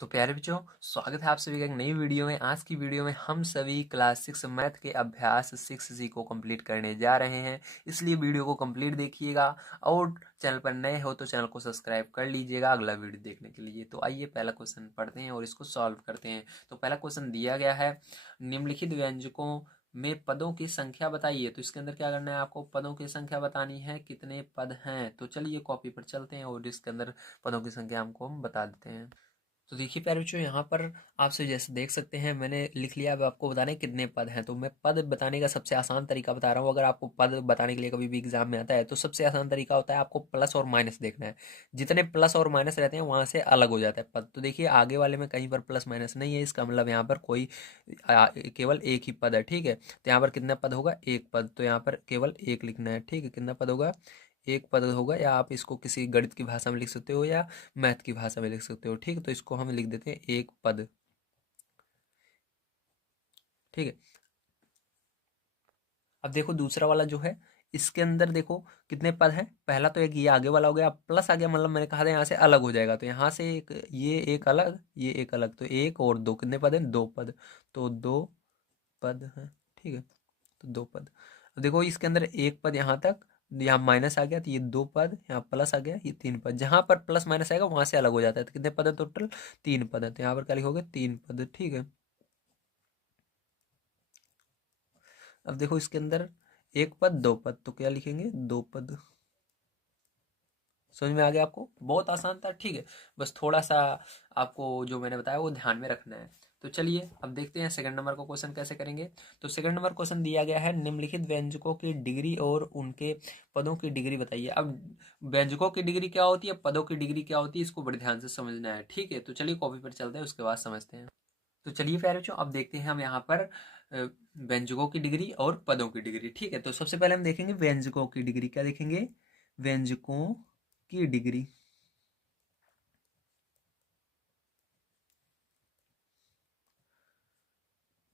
तो प्यारे बच्चों, स्वागत है आप सभी का एक नई वीडियो में। आज की वीडियो में हम सभी क्लास 6 मैथ के अभ्यास 6C को कंप्लीट करने जा रहे हैं, इसलिए वीडियो को कंप्लीट देखिएगा। और चैनल पर नए हो तो चैनल को सब्सक्राइब कर लीजिएगा अगला वीडियो देखने के लिए। तो आइए पहला क्वेश्चन पढ़ते हैं और इसको सॉल्व करते हैं। तो पहला क्वेश्चन दिया गया है, निम्नलिखित व्यंजकों में पदों की संख्या बताइए। तो इसके अंदर क्या करना है, आपको पदों की संख्या बतानी है, कितने पद हैं। तो चलिए कॉपी पर चलते हैं और इसके अंदर पदों की संख्या हमको हम बता देते हैं। तो देखिए प्यारे बच्चों, यहाँ पर आपसे जैसे देख सकते हैं मैंने लिख लिया। अब आपको बताना है कितने पद हैं। तो मैं पद बताने का सबसे आसान तरीका बता रहा हूँ। अगर आपको पद बताने के लिए कभी भी एग्जाम में आता है तो सबसे आसान तरीका होता है आपको प्लस और माइनस देखना है। जितने प्लस और माइनस रहते हैं वहां से अलग हो जाता है पद। तो देखिए आगे वाले में कहीं पर प्लस माइनस नहीं है, इसका मतलब यहाँ पर कोई केवल एक ही पद है। ठीक है, तो यहाँ पर कितना पद होगा, एक पद। तो यहाँ पर केवल एक लिखना है। ठीक है, कितना पद होगा, एक पद होगा। या आप इसको किसी गणित की भाषा में लिख सकते हो या मैथ की भाषा में लिख सकते हो। ठीक है, तो इसको हम लिख देते हैं एक पद। ठीक है, अब देखो दूसरा वाला जो है, इसके अंदर देखो कितने पद हैं। पहला तो एक ये आगे वाला हो गया, प्लस आ गया, मतलब मैंने कहा था यहाँ से अलग हो जाएगा। तो यहाँ से एक ये एक अलग, ये एक अलग, तो एक और दो कितने पद हैं, दो पद। तो दो पद हैं। ठीक है, तो दो पद। अब देखो इसके अंदर एक पद यहाँ तक, यहाँ माइनस आ गया तो ये दो पद, यहाँ प्लस आ गया ये तीन पद। जहां पर प्लस माइनस आएगा वहां से अलग हो जाता है। तो कितने पद है टोटल, तीन पद है। तो यहाँ पर क्या लिखोगे, तीन पद। ठीक है, अब देखो इसके अंदर एक पद दो पद, तो क्या लिखेंगे, दो पद। समझ में आ गया आपको, बहुत आसान था। ठीक है, बस थोड़ा सा आपको जो मैंने बताया वो ध्यान में रखना है। तो चलिए अब देखते हैं सेकंड नंबर का क्वेश्चन कैसे करेंगे। तो सेकंड नंबर क्वेश्चन दिया गया है, निम्नलिखित व्यंजकों की डिग्री और उनके पदों की डिग्री बताइए। अब व्यंजकों की डिग्री क्या होती है, पदों की डिग्री क्या होती है, इसको बड़े ध्यान से समझना है। ठीक है, तो चलिए कॉपी पर चलते हैं, उसके बाद समझते हैं। तो चलिए प्यारे बच्चों, अब देखते हैं हम यहाँ पर व्यंजकों की डिग्री और पदों की डिग्री। ठीक है, तो सबसे पहले हम देखेंगे व्यंजकों की डिग्री। क्या देखेंगे, व्यंजकों की डिग्री।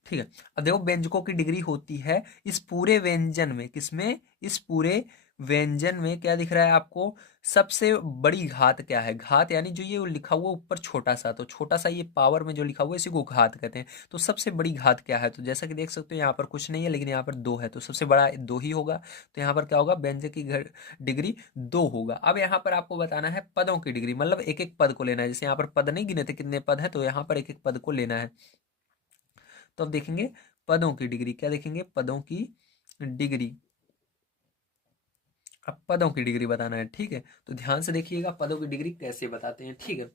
ठीक है, अब देखो व्यंजकों की डिग्री होती है इस पूरे व्यंजन में, किसमें, इस पूरे व्यंजन में क्या दिख रहा है आपको, सबसे बड़ी घात क्या है। घात यानी जो ये लिखा हुआ ऊपर छोटा सा, तो छोटा सा ये पावर में जो लिखा हुआ है इसी को घात कहते हैं। तो सबसे बड़ी घात क्या है, तो जैसा कि देख सकते हो यहाँ पर कुछ नहीं है लेकिन यहाँ पर दो है, तो सबसे बड़ा दो ही होगा। तो यहाँ पर क्या होगा, व्यंजक की डिग्री दो होगा। अब यहाँ पर आपको बताना है पदों की डिग्री, मतलब एक एक पद को लेना है। जैसे यहाँ पर पद नहीं गिने थे कितने पद है, तो यहाँ पर एक एक पद को लेना है। तो अब देखेंगे पदों की डिग्री। क्या देखेंगे, पदों की डिग्री। अब पदों की डिग्री बताना है। ठीक है, तो ध्यान से देखिएगा पदों की डिग्री कैसे बताते हैं। ठीक है,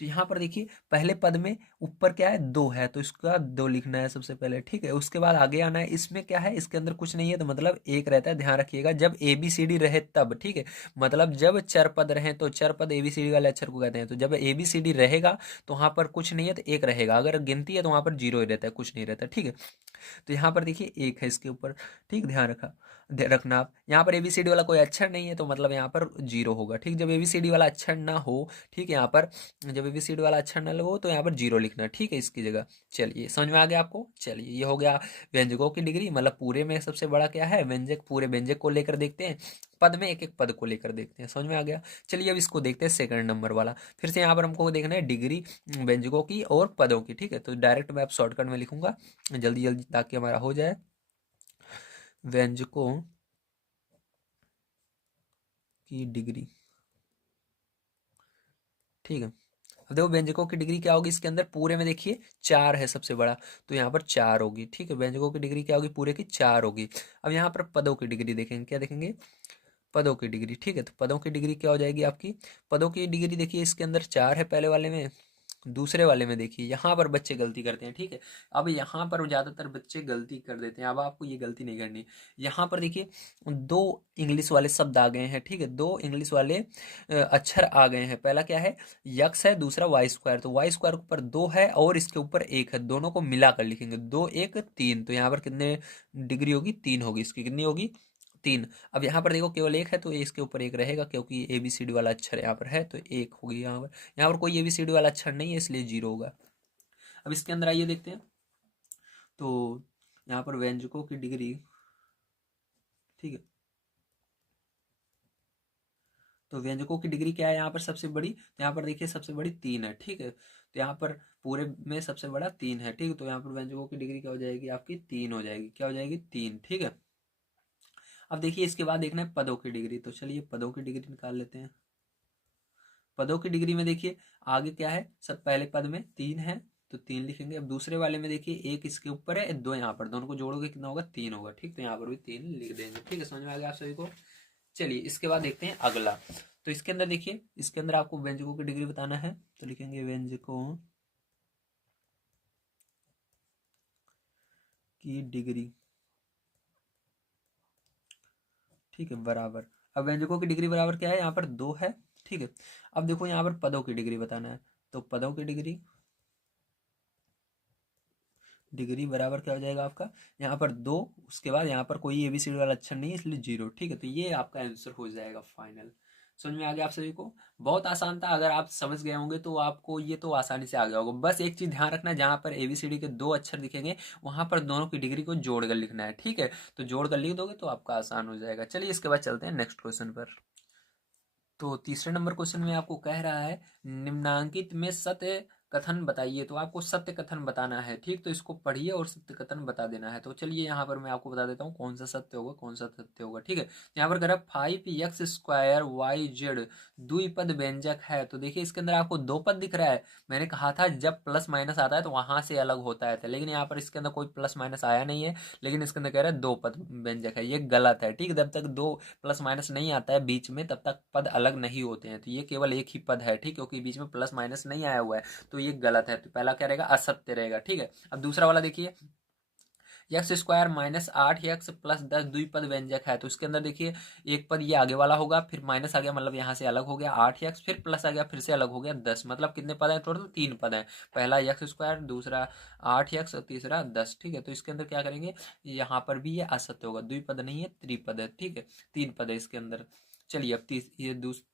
तो यहाँ पर देखिए पहले पद में ऊपर क्या है, दो है, तो इसका दो लिखना है सबसे पहले। ठीक है, उसके बाद आगे आना है। इसमें क्या है, इसके अंदर कुछ नहीं है तो मतलब एक रहता है। ध्यान रखिएगा जब ए बी सी डी रहे तब। ठीक है, मतलब जब चर पद रहे, तो चर पद ए बी सी डी वाले अक्षर को कहते हैं। तो जब ए बी सी डी रहेगा तो वहां पर कुछ नहीं है तो एक रहेगा। अगर गिनती है तो वहां पर जीरो ही रहता है, कुछ नहीं रहता। ठीक है, तो यहाँ पर देखिए एक है इसके ऊपर। ठीक, ध्यान रखना आप। यहाँ पर एबीसीडी वाला कोई अक्षर नहीं है तो मतलब यहाँ पर जीरो होगा। ठीक, जब एबीसीडी वाला अक्षर ना हो, ठीक है, यहाँ पर जब एबीसीडी वाला अक्षर ना लगो तो यहाँ पर जीरो लिखना। ठीक है, इसकी जगह। चलिए समझ में आ गया आपको। चलिए ये हो गया व्यंजकों की डिग्री, मतलब पूरे में सबसे बड़ा क्या है, व्यंजक। पूरे व्यंजक को लेकर देखते हैं, पद में एक एक पद को लेकर देखते हैं। समझ में आ गया। चलिए अब इसको देखते हैं सेकंड नंबर वाला। फिर से यहाँ पर हमको देखना है डिग्री व्यंजकों की और पदों की। ठीक है, तो डायरेक्ट मैं अब शॉर्टकट में लिखूंगा जल्दी जल्दी ताकि हमारा हो जाए। व्यंजकों की डिग्री। ठीक है, अब देखो व्यंजकों की डिग्री क्या होगी, इसके अंदर पूरे में देखिए चार है सबसे बड़ा, तो यहाँ पर चार होगी। ठीक है, व्यंजकों की डिग्री क्या होगी, पूरे की चार होगी। अब यहाँ पर पदों की डिग्री देखेंगे, क्या देखेंगे, पदों की डिग्री। ठीक है, तो पदों की डिग्री क्या हो जाएगी आपकी, पदों की डिग्री देखिए इसके अंदर चार है पहले वाले में। दूसरे वाले में देखिए यहाँ पर बच्चे गलती करते हैं। ठीक है, अब यहाँ पर ज्यादातर बच्चे गलती कर देते हैं, अब आपको ये गलती नहीं करनी। यहाँ पर देखिए दो इंग्लिश वाले शब्द आ गए हैं। ठीक है, दो इंग्लिश वाले अक्षर आ गए हैं। पहला क्या है, यक्स है, दूसरा वाई स्क्वायर। तो वाई स्क्वायर के ऊपर दो है और इसके ऊपर एक है, दोनों को मिलाकर लिखेंगे, दो एक तीन। तो यहाँ पर कितने डिग्री होगी, तीन होगी। इसकी कितनी होगी, तीन। अब यहाँ पर देखो केवल एक है तो इसके ऊपर एक रहेगा, क्योंकि ए बी सी डी वाला अक्षर यहाँ पर है तो एक होगी यहाँ पर। यहाँ पर कोई ए बी सी डी वाला अक्षर नहीं है इसलिए जीरो होगा। अब इसके अंदर आइए देखते हैं। तो यहाँ पर व्यंजकों की डिग्री। ठीक है, तो व्यंजकों की डिग्री क्या है यहाँ पर सबसे बड़ी, तो यहाँ पर देखिए सबसे बड़ी 3 है, ठीक है। तो यहाँ पर पूरे में सबसे बड़ा 3 है, ठीक है। तो यहाँ पर व्यंजकों की डिग्री क्या हो जाएगी आपकी 3 हो जाएगी, क्या हो जाएगी 3, ठीक है। अब देखिए इसके बाद देखना है पदों की डिग्री, तो चलिए पदों की डिग्री निकाल लेते हैं। पदों की डिग्री में देखिए आगे क्या है, सब पहले पद में 3 है तो 3 लिखेंगे। अब दूसरे वाले में देखिए एक इसके ऊपर है, 2 यहाँ पर, दोनों को जोड़ोगे कितना होगा 3 होगा, ठीक। तो यहाँ पर भी 3 लिख देंगे, ठीक है। समझ में आ गया आप सभी को। चलिए इसके बाद देखते हैं अगला। तो इसके अंदर देखिए, इसके अंदर आपको व्यंजकों की डिग्री बताना है, तो लिखेंगे व्यंजकों की डिग्री, ठीक है, बराबर। अब व्यंजकों की डिग्री बराबर क्या है, यहाँ पर 2 है, ठीक है। अब देखो यहाँ पर पदों की डिग्री बताना है, तो पदों की डिग्री डिग्री बराबर क्या हो जाएगा आपका, यहाँ पर 2, उसके बाद यहाँ पर कोई एबीसीडी वाला अक्षर नहीं है इसलिए 0, ठीक है। तो ये आपका आंसर हो जाएगा फाइनल। समझ में आ गया आप सभी को। बहुत आसान था, अगर आप समझ गए होंगे तो आपको ये तो आसानी से आ गया होगा। बस एक चीज ध्यान रखना, जहाँ पर एबीसीडी के 2 अक्षर दिखेंगे वहां पर दोनों की डिग्री को जोड़कर लिखना है, ठीक है। तो जोड़कर लिख दोगे तो आपका आसान हो जाएगा। चलिए इसके बाद चलते हैं नेक्स्ट क्वेश्चन पर। तो तीसरे नंबर क्वेश्चन में आपको कह रहा है निम्नांकित में सत्य कथन बताइए। तो आपको सत्य कथन बताना है, ठीक। तो इसको पढ़िए और सत्य कथन बता देना है। तो चलिए यहाँ पर मैं आपको बता देता हूँ कौन सा सत्य होगा कौन सा सत्य होगा, ठीक है। यहाँ पर कह रहा है 5x² YZ द्विपद व्यंजक है। तो देखिए इसके अंदर आपको 2 पद दिख रहा है। मैंने कहा था जब प्लस माइनस आता है तो वहां से अलग होता है, लेकिन यहाँ पर इसके अंदर कोई प्लस माइनस आया नहीं है, लेकिन इसके अंदर कह रहा है 2 पद व्यंजक है। ये गलत है, ठीक। जब तक 2 प्लस माइनस नहीं आता है बीच में तब तक पद अलग नहीं होते हैं। तो ये केवल एक ही पद है, ठीक, क्योंकि बीच में प्लस माइनस नहीं आया हुआ है, तो ये गलत है। तो पहला क्या रहेगा, असत्य रहेगा, ठीक है। अब दूसरा वाला देखिए, x² -8x+10 द्विपद व्यंजक है। तो इसके अंदर देखिए एक पद ये आगे वाला होगा, फिर माइनस आ गया मतलब यहाँ से अलग हो गया 8x, फिर प्लस आ गया फिर से अलग हो गया 10, मतलब कितने पद हैं टोटल, 3 पद हैं। पहला x², दूसरा 8x और तीसरा 10, ठीक है। तो इसके अंदर क्या करेंगे, यहाँ पर भी ये असत्य होगा, द्विपद नहीं है त्रिपद है, ठीक है। 3 पद है इसके अंदर। चलिए अब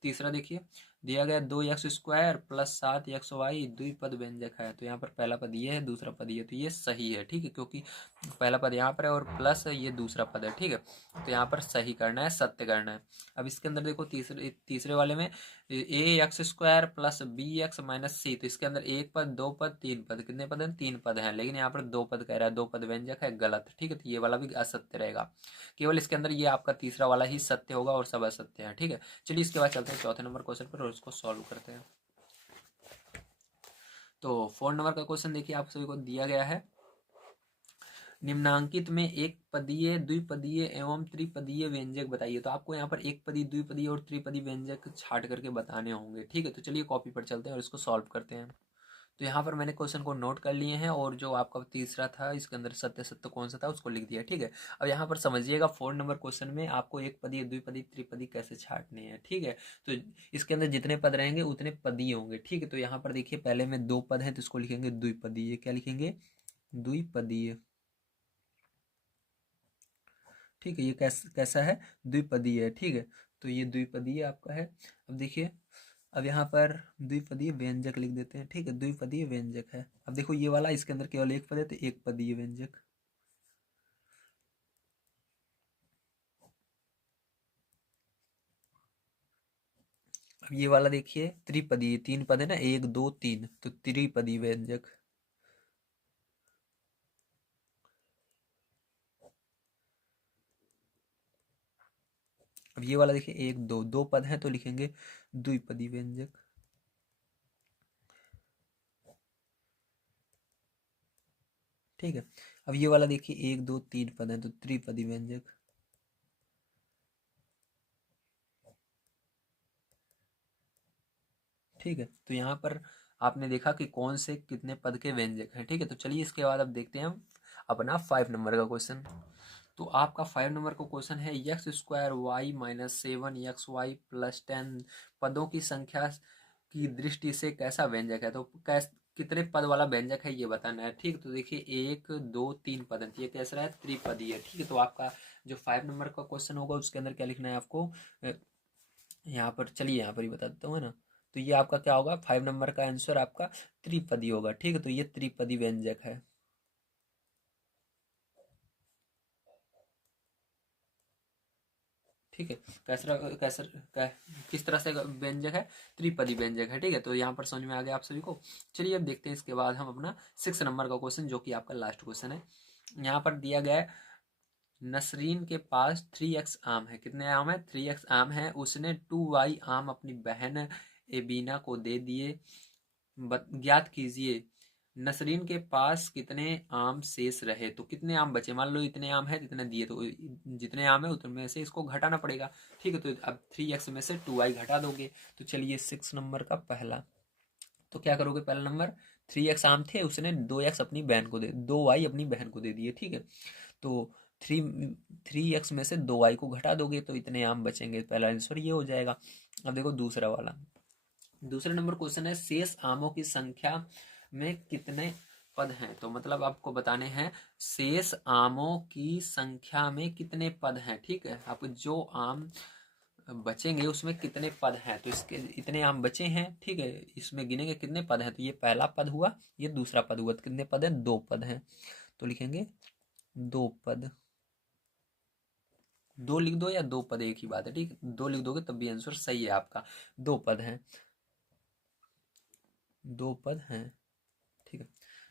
तीसरा देखिए, दिया गया 2x² +7xy द्विपद व्यंजक है। तो यहाँ पर पहला पद ये है, दूसरा पद ये, तो ये सही है, ठीक है, क्योंकि पहला पद यहाँ पर है और प्लस ये दूसरा पद है, ठीक है। तो यहाँ पर सही करना है, सत्य करना है। अब इसके अंदर देखो तीसरे वाले में ax² +bx - c। तो इसके अंदर एक पद, 2 पद, 3 पद, कितने पद हैं, 3 पद हैं, लेकिन यहाँ पर 2 पद कह रहा है, 2 पद व्यंजक है, गलत, ठीक है। तो ये वाला भी असत्य रहेगा, केवल इसके अंदर ये आपका तीसरा वाला ही सत्य होगा और सब असत्य है, ठीक है। चलिए इसके बाद चलते हैं चौथे नंबर क्वेश्चन पर और उसको सॉल्व करते हैं। तो 4 नंबर का क्वेश्चन देखिए आप सभी को दिया गया है, निम्नांकित में एक पदीय द्विपदीय एवं त्रिपदीय व्यंजक बताइए। तो आपको यहाँ पर एक पदी, द्विपदीय और त्रिपदी व्यंजक छाट करके बताने होंगे, ठीक है। तो चलिए कॉपी पर चलते हैं और इसको सॉल्व करते हैं। तो यहाँ पर मैंने क्वेश्चन को नोट कर लिए हैं और जो आपका तीसरा था इसके अंदर सत्य सत्य कौन सा था उसको लिख दिया, ठीक है। अब यहाँ पर समझिएगा 4 नंबर क्वेश्चन में आपको एक पदी, द्विपदी, त्रिपदी कैसे छाटने हैं, ठीक है। तो इसके अंदर जितने पद रहेंगे उतने पदी होंगे, ठीक है। तो यहाँ पर देखिए पहले में 2 पद हैं तो इसको लिखेंगे द्विपदीय, क्या लिखेंगे, द्विपदीय, ठीक है। ये कैसा है, द्विपदीय है, ठीक है। तो ये द्विपदीय आपका है। अब देखिए, अब यहाँ पर द्विपदीय व्यंजक लिख देते हैं, ठीक है, द्विपदीय व्यंजक है। अब देखो ये वाला इसके अंदर केवल एक पद है तो एक पदीय व्यंजक। अब ये वाला देखिए त्रिपदीय, 3 पद है ना, 1 2 3, तो त्रिपदीय व्यंजक। अब ये वाला देखिए 1 2, 2 पद है तो लिखेंगे द्विपदीय व्यंजक, ठीक है। अब ये वाला देखिए 1 2 3 पद है तो त्रिपदीय व्यंजक, ठीक है। तो यहाँ पर आपने देखा कि कौन से कितने पद के व्यंजक हैं, ठीक है। तो चलिए इसके बाद अब देखते हैं हम अपना 5 नंबर का क्वेश्चन। तो आपका 5 नंबर का क्वेश्चन है x² - 7xy+10 पदों की संख्या की दृष्टि से कैसा व्यंजक है। तो कितने पद वाला व्यंजक है ये बताना है, ठीक। तो देखिए 1 2 3 पद है, ये कैसा है, त्रिपदी है, ठीक है। तो आपका जो 5 नंबर का क्वेश्चन होगा उसके अंदर क्या लिखना है आपको, यहाँ पर चलिए यहाँ पर ही बता देता हूँ, है ना। तो ये आपका क्या होगा, 5 नंबर का आंसर आपका त्रिपदी होगा, ठीक है। तो ये त्रिपदी व्यंजक है, ठीक है। किस तरह से व्यंजक है, त्रिपदी व्यंजक है, ठीक है। तो यहाँ पर समझ में आ गया आप सभी को। चलिए अब देखते हैं इसके बाद हम अपना 6 नंबर का क्वेश्चन, जो कि आपका लास्ट क्वेश्चन है। यहाँ पर दिया गया है, नसरीन के पास 3x आम है। कितने आम है? 3x आम है। उसने 2y आम अपनी बहन एबीना को दे दिए। ज्ञात कीजिए नसरीन के पास कितने आम शेष रहे। तो कितने आम बचे, मान लो इतने आम है, जितने दिए, तो जितने आम है उतने से इसको घटाना पड़ेगा, ठीक है। तो अब 3x में से 2y घटा दोगे। तो चलिए 6 नंबर का पहला, तो क्या करोगे, पहला नंबर 3x आम थे, उसने 2x अपनी बहन को दे, 2y अपनी बहन को दे दिए, ठीक है। तो 3x में से 2y को घटा दोगे तो इतने आम बचेंगे, पहला आंसर ये हो जाएगा। अब देखो दूसरा वाला, दूसरे नंबर क्वेश्चन है, शेष आमों की संख्या में कितने पद हैं। तो मतलब आपको बताने हैं शेष आमों की संख्या में कितने पद हैं, ठीक है। आपको जो आम बचेंगे उसमें कितने पद हैं, तो इसके इतने आम बचे हैं, ठीक है। इसमें गिनेंगे कितने पद हैं, तो ये पहला पद हुआ, ये दूसरा पद हुआ, तो कितने पद हैं, 2 पद हैं। तो लिखेंगे 2 पद, 2 लिख दो या 2 पद एक ही बात है, ठीक है। 2 लिख दोगे तब भी आंसर सही है आपका, 2 पद हैं, 2 पद हैं, ठीक है।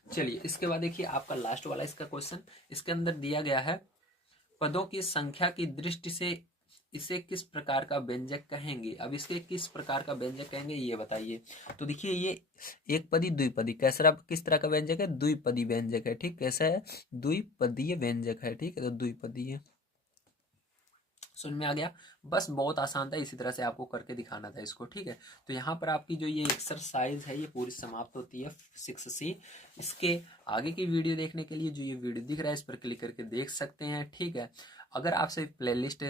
चलिए इसके बाद देखिए आपका लास्ट वाला इसका क्वेश्चन, इसके अंदर दिया गया है, पदों की संख्या की दृष्टि से इसे किस प्रकार का व्यंजक कहेंगे। अब इसके किस प्रकार का व्यंजक कहेंगे ये बताइए। तो देखिए ये एक पदी द्विपदी, कैसा किस तरह का व्यंजक है, द्विपदी व्यंजक है, ठीक। कैसा है, द्विपदीय व्यंजक है, ठीक है। तो द्विपदीय, समझ में आ गया। बस बहुत आसान था, इसी तरह से आपको करके दिखाना था इसको, ठीक है। तो यहाँ पर आपकी जो ये एक्सरसाइज है ये पूरी समाप्त होती है 6C। इसके आगे की वीडियो देखने के लिए जो ये वीडियो दिख रहा है इस पर क्लिक करके देख सकते हैं, ठीक है। अगर आप सभी प्लेलिस्ट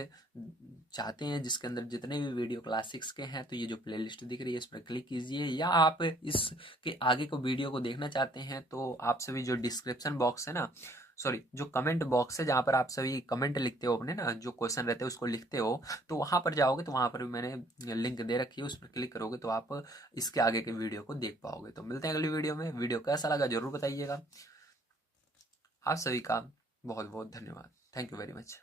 चाहते हैं जिसके अंदर जितने भी वीडियो क्लास 6 के हैं, तो ये जो प्लेलिस्ट दिख रही है इस पर क्लिक कीजिए, या आप इसके आगे को वीडियो को देखना चाहते हैं तो आप सभी जो डिस्क्रिप्शन बॉक्स है ना, सॉरी जो कमेंट बॉक्स है जहाँ पर आप सभी कमेंट लिखते हो अपने ना, जो क्वेश्चन रहते हैं उसको लिखते हो, तो वहाँ पर जाओगे तो वहाँ पर भी मैंने लिंक दे रखी है, उस पर क्लिक करोगे तो आप इसके आगे के वीडियो को देख पाओगे। तो मिलते हैं अगली वीडियो में। वीडियो कैसा लगा जरूर बताइएगा। आप सभी का बहुत बहुत धन्यवाद। Thank you very much.